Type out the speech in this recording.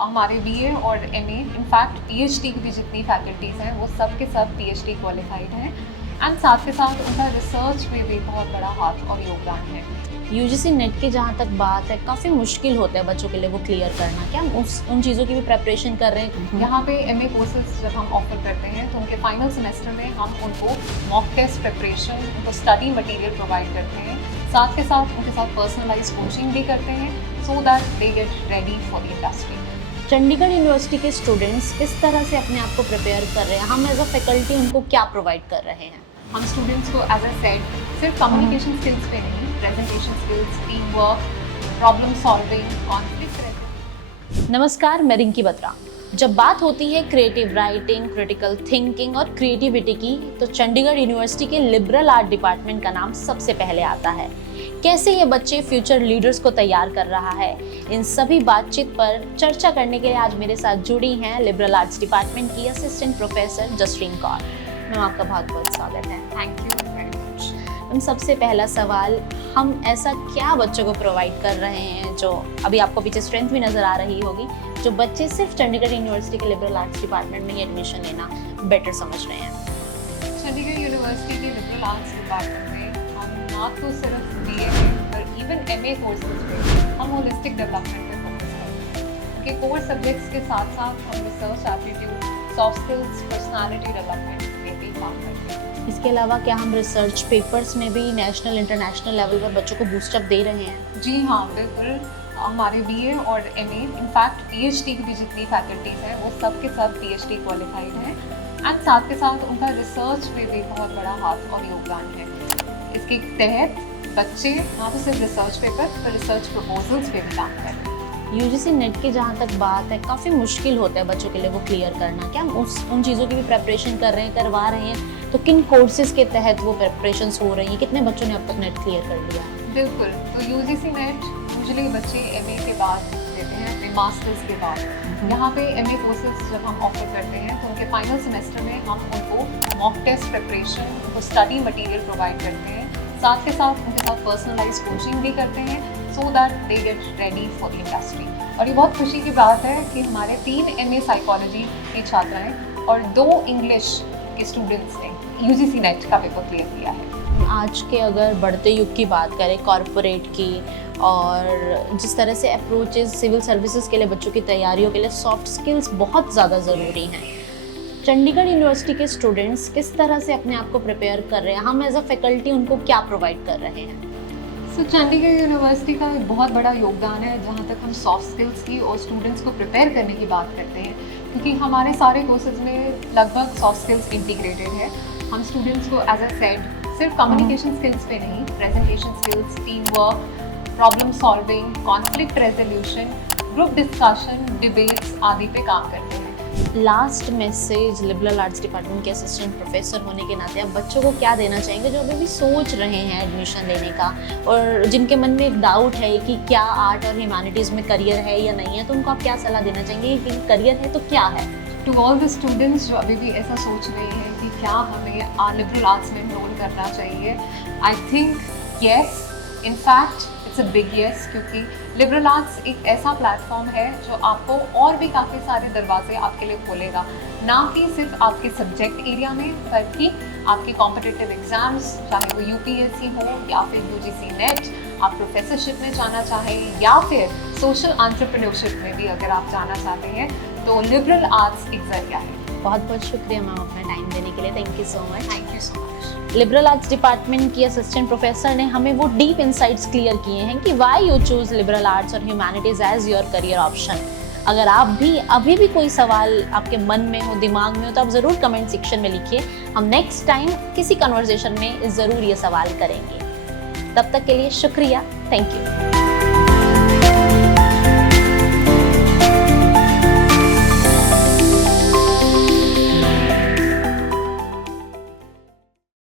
हमारे बीए और MA in fact PhD की भी जितनी फैकल्टीज़ हैं वो सब के सब पीएचडी क्वालिफाइड हैं एंड साथ के साथ उनका रिसर्च में भी बहुत बड़ा हाथ और योगदान है। यूजीसी नेट की जहाँ तक बात है, काफ़ी मुश्किल होता है बच्चों के लिए वो क्लियर करना। क्या हम उन चीज़ों की भी प्रेपरेशन कर रहे हैं? यहाँ पे एमए कोर्सेज जब हम ऑफर करते हैं तो उनके फाइनल सेमेस्टर में हम उनको मॉक टेस्ट प्रिपरेशन, उनको स्टडी मटेरियल प्रोवाइड करते हैं, साथ के साथ उनके साथ पर्सनलाइज कोचिंग भी करते हैं so that they get ready for the industry. Chandigarh university के स्टूडेंट्स किस तरह से अपने आप को प्रिपेयर कर रहे हैं? हम एज अ फैकल्टी उनको क्या प्रोवाइड कर रहे हैं? हम स्टूडेंट्स को एज अ सेड सिर्फ कम्युनिकेशन स्किल्स पे नहीं, presentation skills, team work, problem solving, conflict. नमस्कार, मैं रिंकी बत्रा। जब बात होती है क्रिएटिव राइटिंग, क्रिटिकल थिंकिंग और क्रिएटिविटी की, तो चंडीगढ़ यूनिवर्सिटी के लिबरल आर्ट डिपार्टमेंट का नाम सबसे पहले आता है। कैसे ये बच्चे फ्यूचर लीडर्स को तैयार कर रहा है, इन सभी बातचीत पर चर्चा करने के लिए आज मेरे साथ जुड़ी हैं लिबरल आर्ट्स डिपार्टमेंट की असिस्टेंट प्रोफेसर जसरीन कौर। मैम, आपका बहुत बहुत स्वागत है। Thank you very much. Ma'am, सबसे पहला सवाल, हम ऐसा क्या बच्चों को प्रोवाइड कर रहे हैं जो अभी आपको पीछे स्ट्रेंथ भी नज़र आ रही होगी, जो बच्चे सिर्फ चंडीगढ़ यूनिवर्सिटी के लिबरल आर्ट्स डिपार्टमेंट में ही एडमिशन लेना बेटर समझ रहे हैं? चंडीगढ़ यूनिवर्सिटी के लिबरल आर्ट्स डिपार्टमेंट में हम ना तो सिर्फ बीए में पर इवन एमए कोर्सेज में हम होलिस्टिक डेवलपमेंट पे फोकस करते हैं। उनके कोर सब्जेक्ट्स के साथ साथ हम research aptitude, soft skills, personality development पे भी काम करते हैं। इसके अलावा क्या हम रिसर्च पेपर्स में भी नेशनल इंटरनेशनल लेवल पर बच्चों को बूस्टअप दे रहे हैं? जी हाँ, बिल्कुल। हमारे बीए और एमए इनफैक्ट पीएचडी की भी जितनी फैकल्टीज़ हैं वो सब के सब पीएचडी क्वालिफाइड हैं एंड साथ के साथ उनका रिसर्च में भी बहुत बड़ा हाथ और योगदान है। इसके तहत बच्चे ना तो सिर्फ रिसर्च पेपर पर रिसर्च प्रपोजल्स पे भी काम कर रहे हैं। यूजीसी नेट की जहाँ तक बात है, काफ़ी मुश्किल होता है बच्चों के लिए वो क्लियर करना। क्या हम उन चीज़ों की भी प्रेपरेशन कर रहे हैं, करवा रहे हैं? तो किन कोर्सेज के तहत वो प्रेपरेशंस हो रही हैं? कितने बच्चों ने अब तक नेट क्लियर कर लिया? बिल्कुल, तो यूजीसी नेट यूजुअली बच्चे एमए के बाद देते हैं, अपने मास्टर्स के बाद। यहाँ पे एमए कोर्सेज जब हम ऑफर करते हैं तो उनके फाइनल सेमेस्टर में हम उनको मॉक टेस्ट प्रिपरेशन, उनको स्टडी मटेरियल प्रोवाइड करते हैं, साथ के साथ उनके साथ पर्सनलाइज कोचिंग भी करते हैं so that they get ready for the industry. और ये बहुत खुशी की बात है कि हमारे 3 एमए साइकोलॉजी की छात्राएं और 2 इंग्लिश के स्टूडेंट्स ने यूजीसी नेट का पेपर क्लियर किया है। आज के अगर बढ़ते युग की बात करें कॉरपोरेट की, और जिस तरह से अप्रोचेस सिविल सर्विसेज के लिए बच्चों की तैयारियों के लिए सॉफ्ट स्किल्स बहुत ज़्यादा ज़रूरी हैं, चंडीगढ़ यूनिवर्सिटी के स्टूडेंट्स किस तरह से अपने आप को प्रिपेयर कर रहे हैं? हम एज अ फैकल्टी उनको क्या प्रोवाइड कर रहे हैं? चंडीगढ़ यूनिवर्सिटी का एक बहुत बड़ा योगदान है जहाँ तक हम सॉफ्ट स्किल्स की और स्टूडेंट्स को प्रिपेयर करने की बात करते हैं, क्योंकि हमारे सारे कोर्सेज में लगभग सॉफ्ट स्किल्स इंटीग्रेटेड है। हम स्टूडेंट्स को एज अ सेड सिर्फ कम्युनिकेशन स्किल्स पे नहीं, presentation skills, team work, problem solving, conflict resolution, group discussion, debates आदि पे काम करते हैं। Last message liberal arts department के असिस्टेंट प्रोफेसर होने के नाते आप बच्चों को क्या देना चाहेंगे जो अभी भी सोच रहे हैं एडमिशन लेने का, और जिनके मन में एक डाउट है कि क्या आर्ट और ह्यूमैनिटीज़ में करियर है या नहीं है, तो उनको आप क्या सलाह देना चाहेंगे कि करियर है तो क्या है? टू ऑल द स्टूडेंट्स जो अभी भी ऐसा सोच रहे हैं कि क्या हमें लिबरल आर्ट्स में एनरोल करना चाहिए, I think yes, in fact it's a big yes, क्योंकि लिबरल आर्ट्स एक ऐसा प्लेटफॉर्म है जो आपको और भी काफ़ी सारे दरवाजे आपके लिए खोलेगा, ना कि सिर्फ आपके सब्जेक्ट एरिया में बल्कि आपके कॉम्पिटिटिव एग्जाम्स, चाहे वो यूपीएससी हो या फिर यूजीसी नेट, आप प्रोफेसरशिप में जाना चाहें या फिर सोशल एंटरप्रेन्योरशिप में भी अगर आप जाना चाहते हैं तो लिबरल आर्ट्स एक जरिया है। बहुत बहुत शुक्रिया मैम अपना टाइम देने के लिए। Thank you so much. Thank you so much. Liberal arts department की असिस्टेंट प्रोफेसर ने हमें वो डीप इंसाइट्स क्लियर किए हैं कि why you choose liberal arts और humanities as your career option. अगर आप भी अभी भी कोई सवाल आपके मन में हो, दिमाग में हो, तो आप ज़रूर कमेंट सेक्शन में लिखिए। हम नेक्स्ट टाइम किसी कन्वर्सेशन में ज़रूर ये सवाल करेंगे। तब तक के लिए शुक्रिया। Thank you.